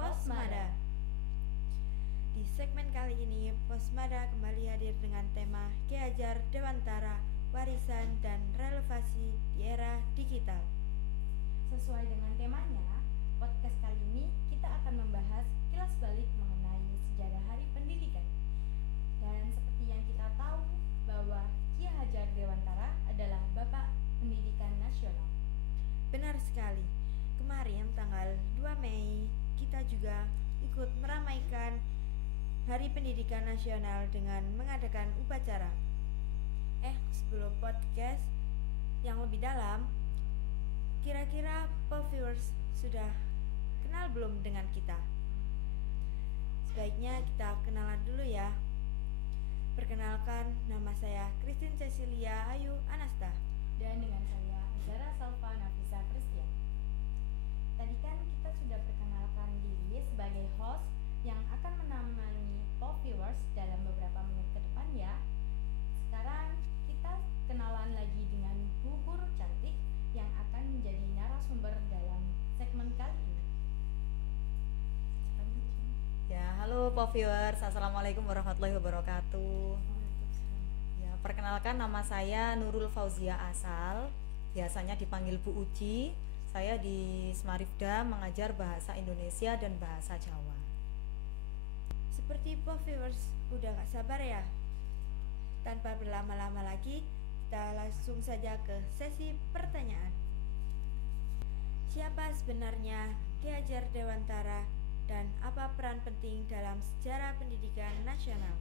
Posmada. Di segmen kali ini, Posmada kembali hadir dengan tema Ki Hajar Dewantara, Warisan dan Relevansi di Era Digital. Sesuai dengan temanya, podcast kali ini kita akan membahas kilas balik mengenai sejarah Hari Pendidikan. Dan seperti yang kita tahu bahwa Ki Hajar Dewantara adalah Bapak Pendidikan Nasional. Benar sekali. Kemarin tanggal 2 Mei kita juga ikut meramaikan Hari Pendidikan Nasional dengan mengadakan upacara. Sebelum podcast yang lebih dalam, kira-kira viewers sudah kenal belum dengan kita? Sebaiknya kita kenalan dulu ya. Perkenalkan, nama saya Christine Cecilia Ayu Anasta. Dan dengan saya Azara Salva Nafisa Christian. Tadi kan kita sudah perkenalkan diri sebagai host yang akan menemani viewers dalam beberapa menit ke depan ya. Sekarang kita kenalan lagi dengan Bu Guru Cantik yang akan menjadi narasumber dalam segmen kali ini. Ya, halo viewers, assalamualaikum warahmatullahi wabarakatuh. Ya, perkenalkan nama saya Nurul Fauzia Asal, biasanya dipanggil Bu Uci. Saya di Smarifda mengajar bahasa Indonesia dan bahasa Jawa. Seperti viewers udah gak sabar ya? Tanpa berlama-lama lagi, kita langsung saja ke sesi pertanyaan. Siapa sebenarnya Ki Hajar Dewantara dan apa peran penting dalam sejarah pendidikan nasional?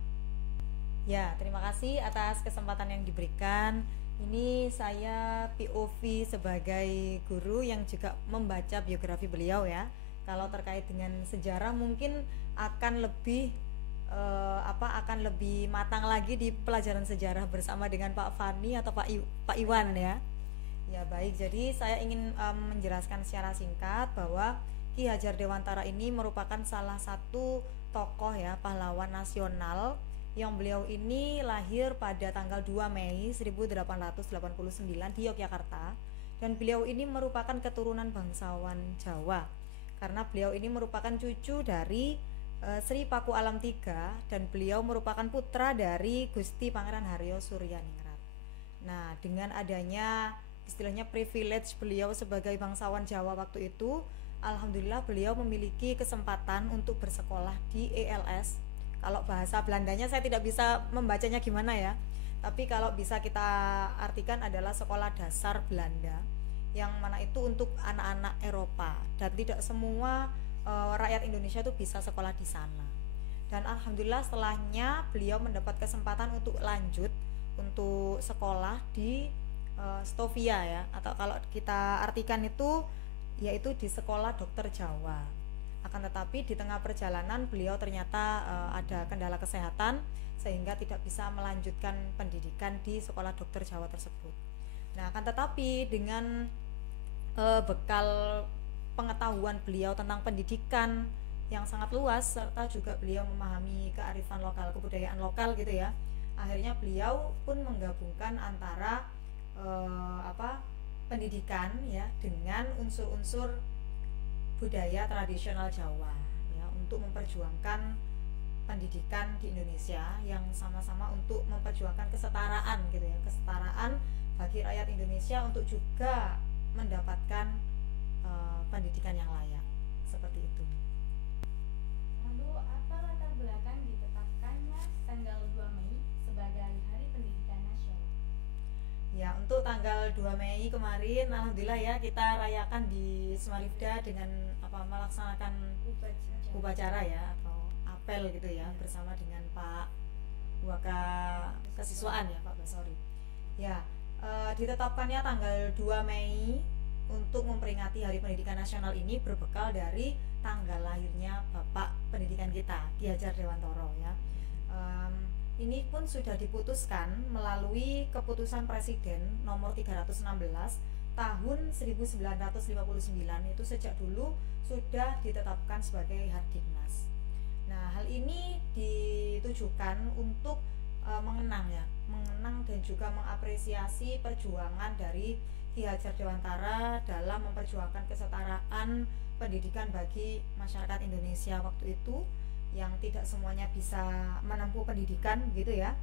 Ya, terima kasih atas kesempatan yang diberikan. Ini saya POV sebagai guru yang juga membaca biografi beliau ya. Kalau terkait dengan sejarah mungkin akan lebih matang lagi di pelajaran sejarah bersama dengan Pak Fani atau Pak Iwan ya. Ya baik, jadi saya ingin menjelaskan secara singkat bahwa Ki Hajar Dewantara ini merupakan salah satu tokoh ya, pahlawan nasional yang beliau ini lahir pada tanggal 2 Mei 1889 di Yogyakarta, dan beliau ini merupakan keturunan bangsawan Jawa karena beliau ini merupakan cucu dari Sri Paku Alam III dan beliau merupakan putra dari Gusti Pangeran Haryo Suryaningrat. Nah, dengan adanya istilahnya privilege beliau sebagai bangsawan Jawa waktu itu, alhamdulillah beliau memiliki kesempatan untuk bersekolah di ELS. Kalau bahasa Belandanya saya tidak bisa membacanya gimana ya, tapi kalau bisa kita artikan adalah sekolah dasar Belanda, yang mana itu untuk anak-anak Eropa dan tidak semua rakyat Indonesia itu bisa sekolah di sana. Dan alhamdulillah setelahnya beliau mendapat kesempatan untuk lanjut untuk sekolah di Stovia ya, atau kalau kita artikan itu yaitu di Sekolah Dokter Jawa. Akan tetapi di tengah perjalanan beliau ternyata ada kendala kesehatan sehingga tidak bisa melanjutkan pendidikan di Sekolah Dokter Jawa tersebut. Nah, akan tetapi dengan bekal pengetahuan beliau tentang pendidikan yang sangat luas serta juga beliau memahami kearifan lokal, kebudayaan lokal gitu ya. Akhirnya beliau pun menggabungkan antara pendidikan ya dengan unsur-unsur budaya tradisional Jawa ya, untuk memperjuangkan pendidikan di Indonesia yang sama-sama untuk memperjuangkan kesetaraan gitu ya, kesetaraan bagi rakyat Indonesia untuk juga mendapatkan pendidikan yang layak seperti itu. Lalu apa latar belakang ditetapkannya tanggal 2 Mei sebagai Hari Pendidikan Nasional? Ya, untuk tanggal 2 Mei kemarin alhamdulillah ya kita rayakan di Smarifda dengan melaksanakan upacara ya atau apel gitu ya, bersama dengan Pak Waka Kesiswaan ya, Pak Basori. Ya, ditetapkannya tanggal 2 Mei untuk memperingati Hari Pendidikan Nasional ini berbekal dari tanggal lahirnya Bapak Pendidikan kita, Ki Hajar Dewantara ya. Ini pun sudah diputuskan melalui keputusan Presiden nomor 316 tahun 1959, itu sejak dulu sudah ditetapkan sebagai Hardiknas. Nah, hal ini ditujukan untuk mengenang dan juga mengapresiasi perjuangan dari Ki Hajar Dewantara dalam memperjuangkan kesetaraan pendidikan bagi masyarakat Indonesia waktu itu yang tidak semuanya bisa menempuh pendidikan gitu ya.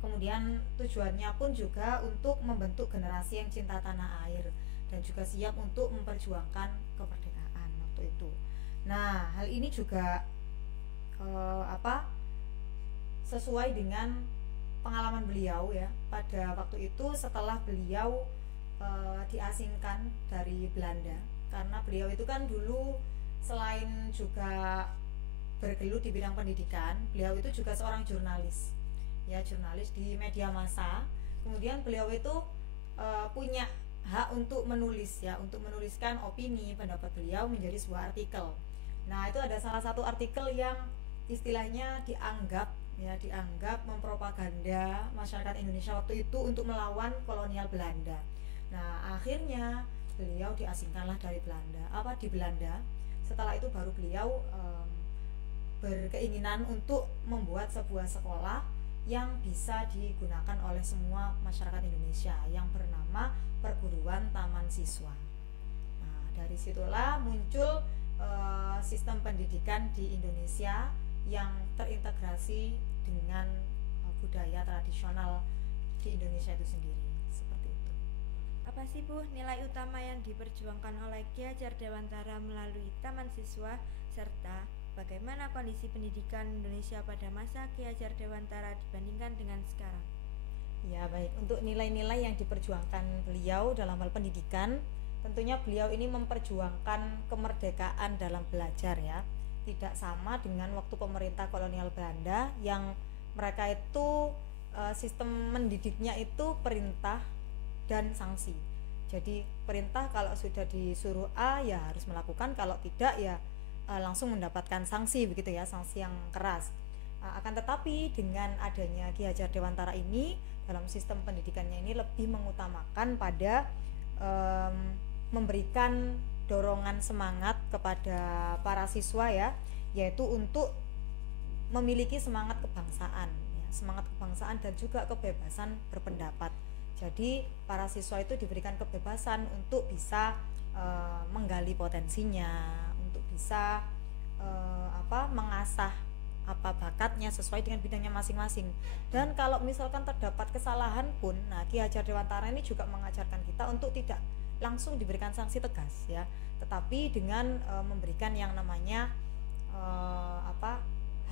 Kemudian tujuannya pun juga untuk membentuk generasi yang cinta tanah air dan juga siap untuk memperjuangkan kemerdekaan waktu itu. Nah, hal ini juga sesuai dengan pengalaman beliau ya pada waktu itu setelah beliau diasingkan dari Belanda, karena beliau itu kan dulu selain juga bergelut di bidang pendidikan, beliau itu juga seorang jurnalis ya, jurnalis di media massa. Kemudian beliau itu punya hak untuk menulis ya, untuk menuliskan opini pendapat beliau menjadi sebuah artikel. Nah, itu ada salah satu artikel yang istilahnya dianggap mempropaganda masyarakat Indonesia waktu itu untuk melawan kolonial Belanda. Nah, akhirnya beliau diasingkanlah dari Belanda. Setelah itu baru beliau berkeinginan untuk membuat sebuah sekolah yang bisa digunakan oleh semua masyarakat Indonesia yang bernama Perguruan Taman Siswa. Nah, dari situlah muncul sistem pendidikan di Indonesia yang terintegrasi dengan budaya tradisional di Indonesia itu sendiri. Seperti itu. Apa sih Bu nilai utama yang diperjuangkan oleh Ki Hajar Dewantara melalui Taman Siswa, serta bagaimana kondisi pendidikan Indonesia pada masa Ki Hajar Dewantara dibandingkan dengan sekarang? Ya, baik. Untuk nilai-nilai yang diperjuangkan beliau dalam hal pendidikan, tentunya beliau ini memperjuangkan kemerdekaan dalam belajar ya. Tidak sama dengan waktu pemerintah kolonial Belanda yang mereka itu sistem mendidiknya itu perintah dan sanksi. Jadi perintah kalau sudah disuruh A ya harus melakukan, kalau tidak ya langsung mendapatkan sanksi begitu ya, sanksi yang keras. Akan tetapi dengan adanya Ki Hajar Dewantara ini dalam sistem pendidikannya ini lebih mengutamakan pada memberikan dorongan semangat kepada para siswa ya, yaitu untuk memiliki semangat kebangsaan ya, semangat kebangsaan dan juga kebebasan berpendapat. Jadi para siswa itu diberikan kebebasan untuk bisa menggali potensinya, untuk bisa mengasah bakatnya sesuai dengan bidangnya masing-masing. Dan kalau misalkan terdapat kesalahan pun, nah Ki Hajar Dewantara ini juga mengajarkan kita untuk tidak langsung diberikan sanksi tegas ya, tetapi dengan memberikan yang namanya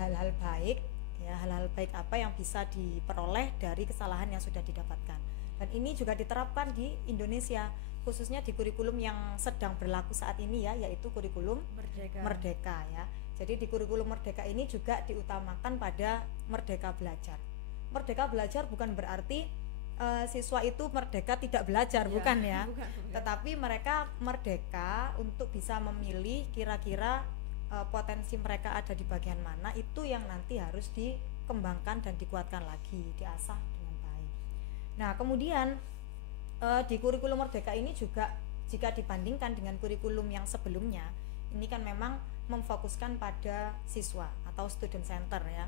hal-hal baik ya, hal-hal baik apa yang bisa diperoleh dari kesalahan yang sudah didapatkan. Dan ini juga diterapkan di Indonesia, khususnya di kurikulum yang sedang berlaku saat ini ya, yaitu kurikulum Merdeka ya. Jadi di kurikulum Merdeka ini juga diutamakan pada merdeka belajar. Merdeka belajar bukan berarti siswa itu merdeka tidak belajar, bukan ya. Bukan. Tetapi mereka merdeka untuk bisa memilih kira-kira potensi mereka ada di bagian mana, itu yang nanti harus dikembangkan dan dikuatkan lagi, diasah dengan baik. Nah, kemudian di kurikulum Merdeka ini juga jika dibandingkan dengan kurikulum yang sebelumnya, ini kan memang memfokuskan pada siswa atau student center ya.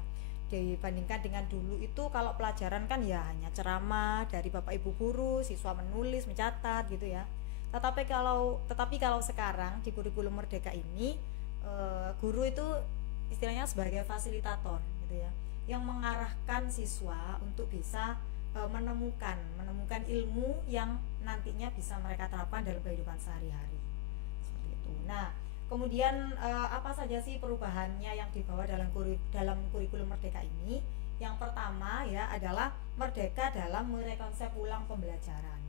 Dibandingkan dengan dulu itu kalau pelajaran kan ya hanya ceramah dari Bapak Ibu guru, siswa menulis, mencatat gitu ya. Tetapi kalau sekarang di kurikulum Merdeka ini guru itu istilahnya sebagai fasilitator gitu ya, yang mengarahkan siswa untuk bisa menemukan ilmu yang nantinya bisa mereka terapkan dalam kehidupan sehari-hari. Seperti itu. Nah, kemudian apa saja sih perubahannya yang dibawa dalam kurikulum Merdeka ini? Yang pertama ya adalah merdeka dalam merekonsep ulang pembelajaran.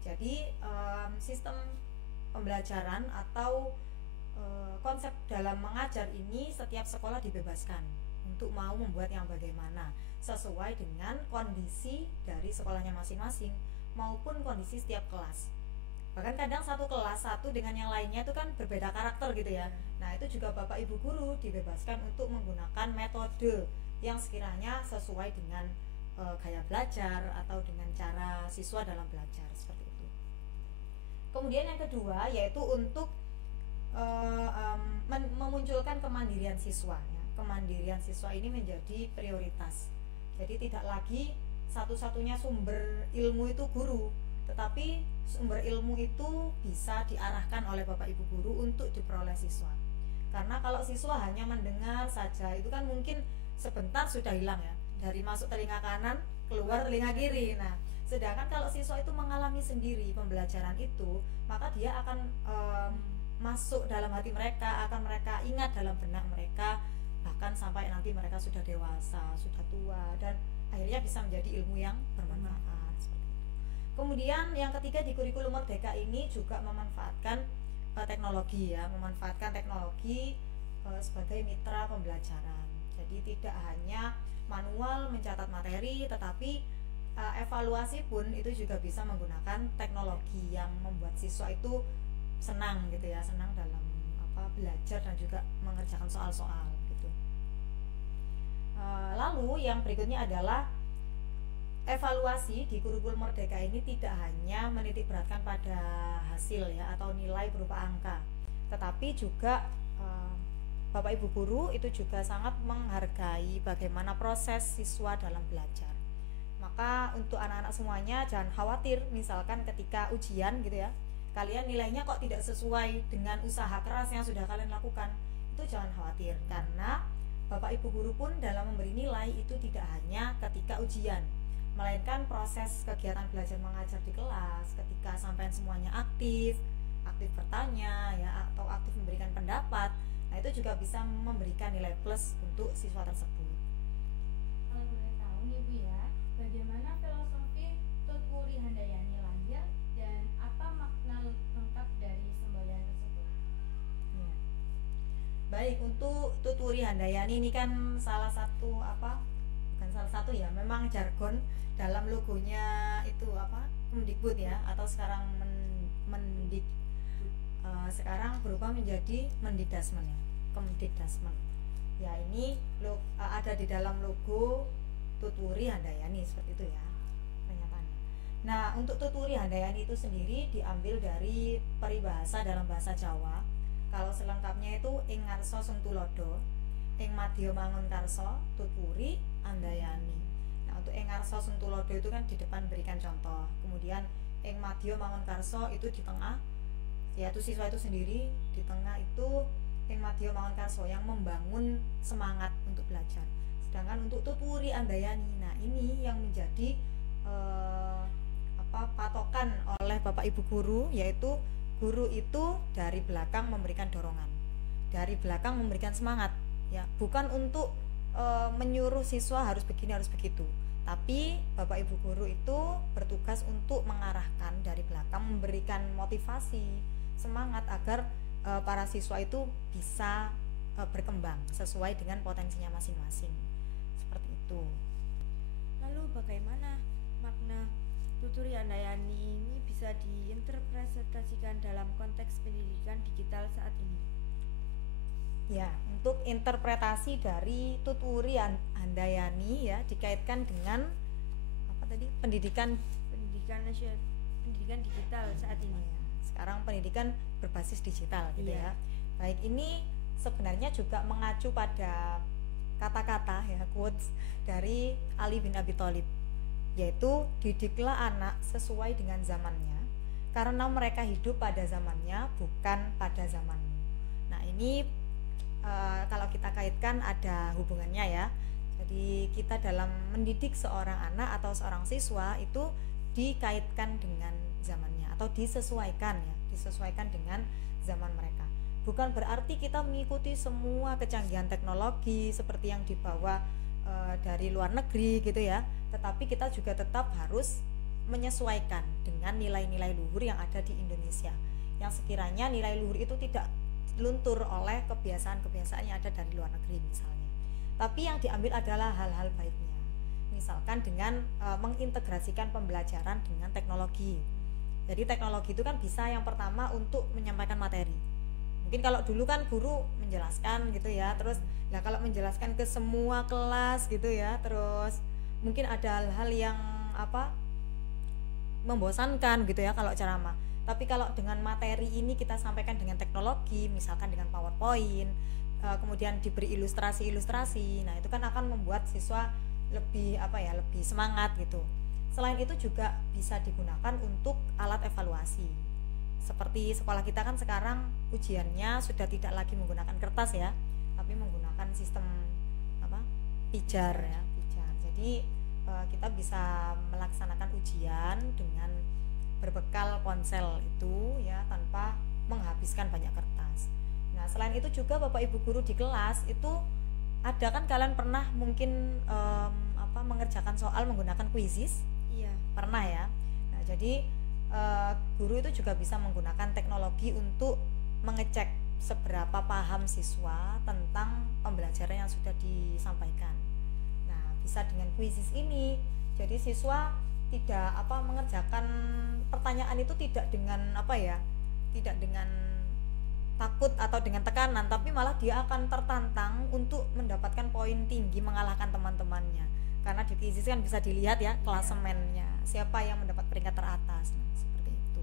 Jadi sistem pembelajaran atau konsep dalam mengajar ini setiap sekolah dibebaskan untuk mau membuat yang bagaimana sesuai dengan kondisi dari sekolahnya masing-masing maupun kondisi setiap kelas. Bahkan kadang satu kelas satu dengan yang lainnya itu kan berbeda karakter gitu ya. Nah, itu juga Bapak Ibu guru dibebaskan untuk menggunakan metode yang sekiranya sesuai dengan gaya belajar atau dengan cara siswa dalam belajar, seperti itu. Kemudian yang kedua yaitu untuk memunculkan kemandirian siswa ya. Kemandirian siswa ini menjadi prioritas. Jadi tidak lagi satu-satunya sumber ilmu itu guru, tetapi sumber ilmu itu bisa diarahkan oleh Bapak Ibu guru untuk diperoleh siswa. Karena kalau siswa hanya mendengar saja itu kan mungkin sebentar sudah hilang ya, dari masuk telinga kanan keluar telinga kiri. Nah, sedangkan kalau siswa itu mengalami sendiri pembelajaran itu, maka dia akan masuk dalam hati mereka, akan mereka ingat dalam benak mereka, bahkan sampai nanti mereka sudah dewasa, sudah tua, dan akhirnya bisa menjadi ilmu yang bermanfaat. Seperti itu. Kemudian yang ketiga, di kurikulum Merdeka ini juga memanfaatkan teknologi ya, memanfaatkan teknologi sebagai mitra pembelajaran. Jadi tidak hanya manual mencatat materi, tetapi evaluasi pun itu juga bisa menggunakan teknologi yang membuat siswa itu senang gitu ya, senang dalam belajar dan juga mengerjakan soal-soal gitu. Lalu yang berikutnya adalah evaluasi di kurikulum Merdeka ini tidak hanya menitik beratkan pada hasil ya atau nilai berupa angka, tetapi juga Bapak Ibu guru itu juga sangat menghargai bagaimana proses siswa dalam belajar. Maka untuk anak-anak semuanya jangan khawatir misalkan ketika ujian gitu ya, kalian nilainya kok tidak sesuai dengan usaha keras yang sudah kalian lakukan. Itu jangan khawatir, karena Bapak Ibu guru pun dalam memberi nilai itu tidak hanya ketika ujian, melainkan proses kegiatan belajar mengajar di kelas, ketika sampai semuanya aktif bertanya ya, atau aktif memberikan pendapat. Nah, itu juga bisa memberikan nilai plus untuk siswa tersebut. Kalau boleh tahu nih Bu ya, bagaimana filosofi Tutwuri Handayani lahir dan apa makna lengkap dari semboyan tersebut? Ya. Baik, untuk Tutwuri Handayani ini kan salah satu bukan salah satu ya, memang jargon dalam logonya itu Kemdikbud ya, atau sekarang sekarang berubah menjadi Mendikdasmen ya, Kemdikdasmen. Ya, ini ada di dalam logo Tutwuri Handayani seperti itu ya pernyataannya. Nah, untuk Tutwuri Handayani itu sendiri diambil dari peribahasa dalam bahasa Jawa. Kalau selengkapnya itu ing ngarsa sung tulodo, ing madya mangun karsa, tutwuri handayani. Nah, untuk ing ngarsa sung tulodo itu kan di depan berikan contoh. Kemudian ing madya mangun karsa itu di tengah, yaitu siswa itu sendiri. Di tengah itu ing madya mangun karsa yang membangun semangat untuk belajar. Sedangkan untuk tutwuri handayani, nah ini yang menjadi patokan oleh Bapak Ibu guru, yaitu guru itu dari belakang memberikan dorongan, dari belakang memberikan semangat ya, bukan untuk menyuruh siswa harus begini harus begitu, tapi Bapak Ibu guru itu bertugas untuk mengarahkan dari belakang, memberikan motivasi, semangat agar para siswa itu bisa berkembang sesuai dengan potensinya masing-masing. Seperti itu. Lalu bagaimana makna Tutwuri Handayani ini bisa diinterpretasikan dalam konteks pendidikan digital saat ini? Ya, untuk interpretasi dari Tutwuri Handayani ya dikaitkan dengan pendidikan digital saat ini. Sekarang pendidikan berbasis digital gitu ya. Baik, ini sebenarnya juga mengacu pada kata-kata ya, quotes dari Ali bin Abi Thalib, yaitu didiklah anak sesuai dengan zamannya karena mereka hidup pada zamannya bukan pada zamanmu. Nah, ini kalau kita kaitkan ada hubungannya ya. Jadi kita dalam mendidik seorang anak atau seorang siswa itu dikaitkan dengan zamannya atau disesuaikan dengan zaman mereka. Bukan berarti kita mengikuti semua kecanggihan teknologi seperti yang dibawa dari luar negeri gitu ya, tetapi kita juga tetap harus menyesuaikan dengan nilai-nilai luhur yang ada di Indonesia, yang sekiranya nilai luhur itu tidak luntur oleh kebiasaan-kebiasaan yang ada dari luar negeri misalnya, tapi yang diambil adalah hal-hal baiknya, misalkan dengan mengintegrasikan pembelajaran dengan teknologi. Jadi teknologi itu kan bisa yang pertama untuk menyampaikan materi. Mungkin kalau dulu kan guru menjelaskan gitu ya, terus kalau menjelaskan ke semua kelas gitu ya, terus mungkin ada hal-hal yang membosankan gitu ya kalau ceramah. Tapi kalau dengan materi ini kita sampaikan dengan teknologi, misalkan dengan PowerPoint, kemudian diberi ilustrasi-ilustrasi, nah itu kan akan membuat siswa lebih lebih semangat gitu. Selain itu juga bisa digunakan untuk alat evaluasi. Seperti sekolah kita kan sekarang ujiannya sudah tidak lagi menggunakan kertas ya, tapi menggunakan sistem apa? Pijar ya, pijar. Jadi kita bisa melaksanakan ujian dengan berbekal ponsel itu ya, tanpa menghabiskan banyak kertas. Nah, selain itu juga Bapak Ibu guru di kelas itu ada kan, kalian pernah mungkin mengerjakan soal menggunakan quizzes? Iya. Pernah ya. Nah, jadi guru itu juga bisa menggunakan teknologi untuk mengecek seberapa paham siswa tentang pembelajaran yang sudah disampaikan. Nah, bisa dengan quizzes ini. Jadi siswa tidak mengerjakan pertanyaan itu tidak dengan tidak dengan takut atau dengan tekanan, tapi malah dia akan tertantang untuk mendapatkan poin tinggi mengalahkan teman-temannya. Karena di quizzes kan bisa dilihat ya klasemennya, siapa yang mendapat peringkat teratas. Nah, seperti itu.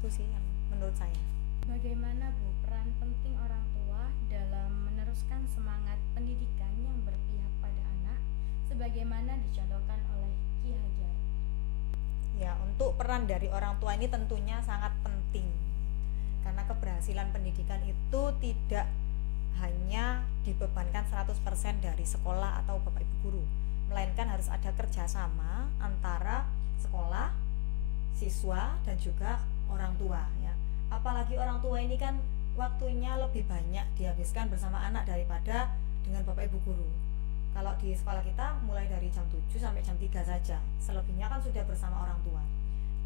Itu sih yang menurut saya. Bagaimana Bu peran penting orang tua dalam meneruskan semangat pendidikan yang berpihak pada anak sebagaimana dicontohkan oleh Ki Hajar? Ya, untuk peran dari orang tua ini tentunya sangat penting. Karena keberhasilan pendidikan itu tidak hanya dibebankan 100% dari sekolah atau Bapak Ibu guru, melainkan harus ada kerjasama antara sekolah, siswa, dan juga orang tua ya. Apalagi orang tua ini kan waktunya lebih banyak dihabiskan bersama anak daripada dengan Bapak Ibu guru. Kalau di sekolah kita mulai dari jam 7 sampai jam 3 saja, selebihnya kan sudah bersama orang tua.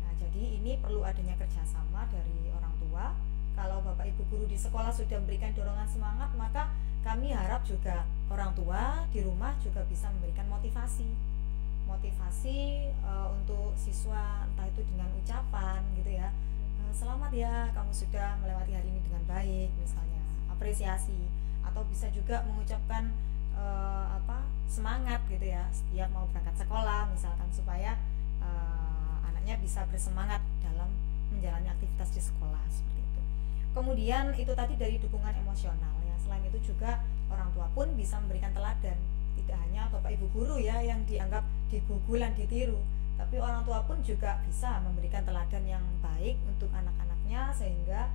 Nah, jadi ini perlu adanya kerjasama dari orang tua. Kalau Bapak Ibu guru di sekolah sudah memberikan dorongan semangat, maka kami harap juga orang tua di rumah juga bisa memberikan motivasi untuk siswa, entah itu dengan ucapan gitu ya, selamat ya kamu sudah melewati hari ini dengan baik misalnya, apresiasi, atau bisa juga mengucapkan semangat gitu ya setiap mau berangkat sekolah misalkan, supaya anaknya bisa bersemangat dalam menjalani aktivitas di sekolah seperti itu. Kemudian itu tadi dari dukungan emosional ya. Selain itu juga orang tua pun bisa memberikan teladan. Tidak hanya Bapak Ibu guru ya yang dianggap digugulan, ditiru, tapi orang tua pun juga bisa memberikan teladan yang baik untuk anak-anaknya, sehingga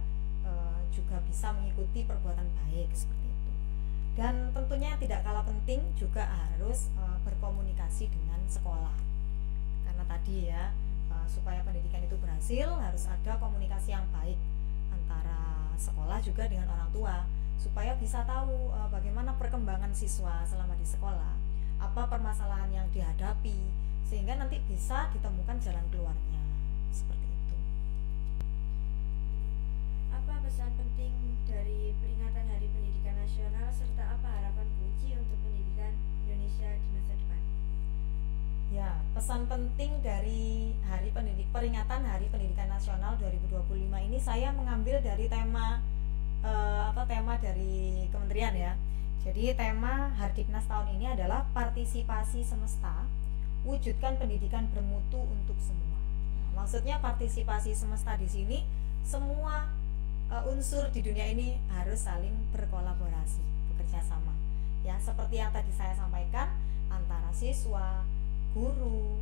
juga bisa mengikuti perbuatan baik seperti itu. Dan tentunya tidak kalah penting juga harus berkomunikasi dengan sekolah, karena tadi ya supaya pendidikan itu berhasil harus ada komunikasi yang baik antara sekolah juga dengan orang tua, supaya bisa tahu bagaimana perkembangan siswa selama di sekolah, apa permasalahan yang dihadapi, sehingga nanti bisa ditemukan jalan keluarnya seperti itu. Apa pesan penting dari peringatan Hari Pendidikan Nasional, serta apa harapan Bu Uci untuk pendidikan Indonesia di masa depan? Ya, pesan penting dari peringatan Hari Pendidikan Nasional 2025 ini saya mengambil dari tema tema dari kementerian ya. Jadi tema Hardiknas tahun ini adalah partisipasi semesta, wujudkan pendidikan bermutu untuk semua. Nah, maksudnya partisipasi semesta di sini semua unsur di dunia ini harus saling berkolaborasi, bekerja sama. Ya, seperti yang tadi saya sampaikan, antara siswa, guru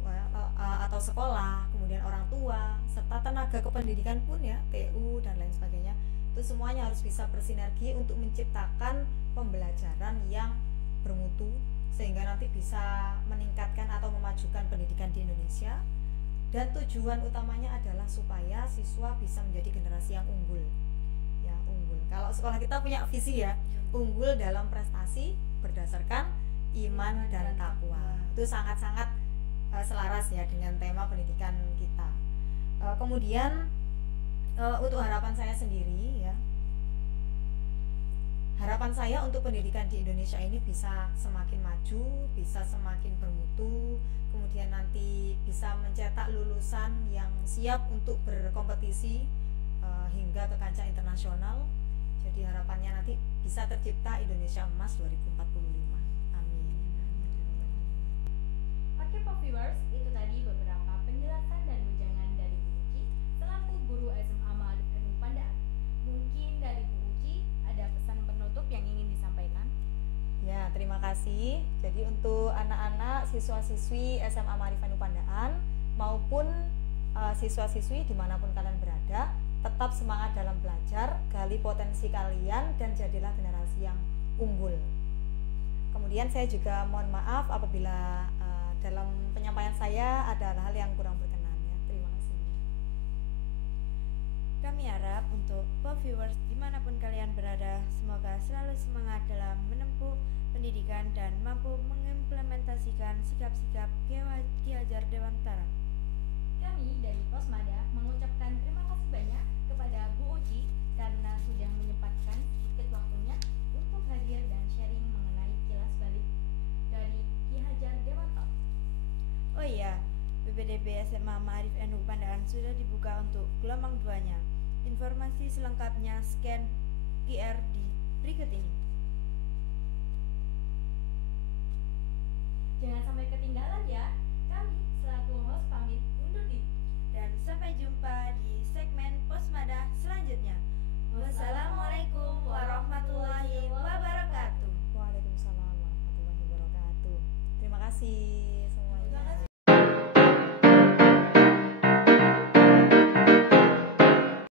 atau sekolah, kemudian orang tua, serta tenaga kependidikan pun ya, TU dan lain sebagainya. Itu semuanya harus bisa bersinergi untuk menciptakan pembelajaran yang bermutu, sehingga nanti bisa meningkatkan atau memajukan pendidikan di Indonesia. Dan tujuan utamanya adalah supaya siswa bisa menjadi generasi yang unggul. Ya, unggul. Kalau sekolah kita punya visi ya, unggul dalam prestasi berdasarkan iman dan takwa. Itu sangat-sangat selaras ya dengan tema pendidikan kita. Kemudian untuk harapan saya sendiri ya, harapan saya untuk pendidikan di Indonesia ini bisa semakin maju, bisa semakin bermutu, kemudian nanti bisa mencetak lulusan yang siap untuk berkompetisi hingga ke kancah internasional. Jadi harapannya nanti bisa tercipta Indonesia Emas 2045. Amin. Oke, Pop Viewers, itu tadi beberapa penjelasan dan wejangan dari Bu Uci selaku guru SMA Ma'arif Ilmu Pandaan. Mungkin dari Bu Uci ada pesan penutup yang ingin disampaikan? Ya, terima kasih. Jadi Jadi untuk anak-anak siswa-siswi SMA Maarif Anu Pandaan maupun siswa-siswi dimanapun kalian berada, tetap semangat dalam belajar, gali potensi kalian dan jadilah generasi yang unggul. Kemudian saya juga mohon maaf apabila dalam penyampaian saya ada hal yang kurang berkenan ya. Terima kasih. Kami harap untuk viewers dimanapun kalian berada, semoga selalu semangat dalam menempuh pendidikan dan mampu mengimplementasikan sikap-sikap Ki Hajar Dewantara. Kami dari Posmada mengucapkan terima kasih banyak kepada Bu Uci karena sudah menyempatkan sedikit waktunya untuk hadir dan sharing mengenai kilas balik dari Ki Hajar Dewantara. Oh iya, BPDB SMA Maarif NU Pandaan sudah dibuka untuk gelombang 2-nya. Informasi selengkapnya scan QR di berikut ini. Jangan sampai ketinggalan ya. Kami selaku host pamit undur diri. Dan sampai jumpa di segmen Posmada selanjutnya. Wassalamualaikum warahmatullahi wabarakatuh. Waalaikumsalam warahmatullahi wabarakatuh. Terima kasih.